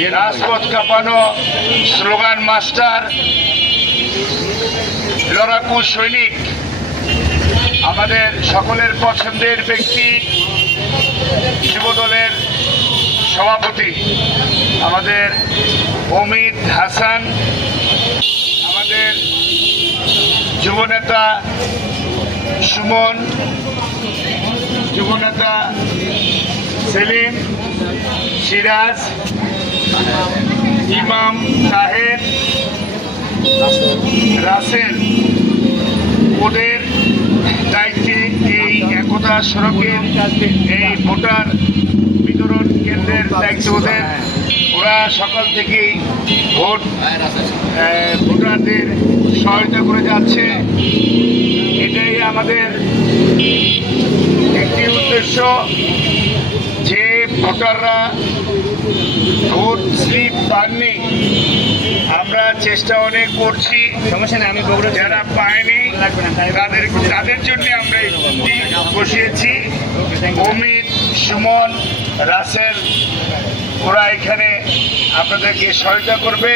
রাজপথ কাঁপানো slogan master, লড়াকু সৈনিক, আমাদের সকলের পছন্দের ব্যক্তি, যুবদলের সভাপতি আমাদের অমিত হাসান, আমাদের যুবনেতা সুমন, যুবনেতা সেলিম, সিরাজ, ইমাম তাহের, রাসেল, ওদের দায়িত্বে এই একতা সড়কের এই ভোটার বিতরণ কেন্দ্রের দায়িত্ব ওদের। ওরা সকাল থেকেই ভোটারদের সহায়তা করে যাচ্ছে। এটাই আমাদের একটি উদ্দেশ্য যে ভোটাররা ভোট স্লিপ পাননি, আমরা চেষ্টা অনেক করছি, যারা পায়নি তাদের জন্য আমরা বসিয়েছি। অমিত, সুমন, রাসেল ওরা এখানে আপনাদেরকে সহায়তা করবে।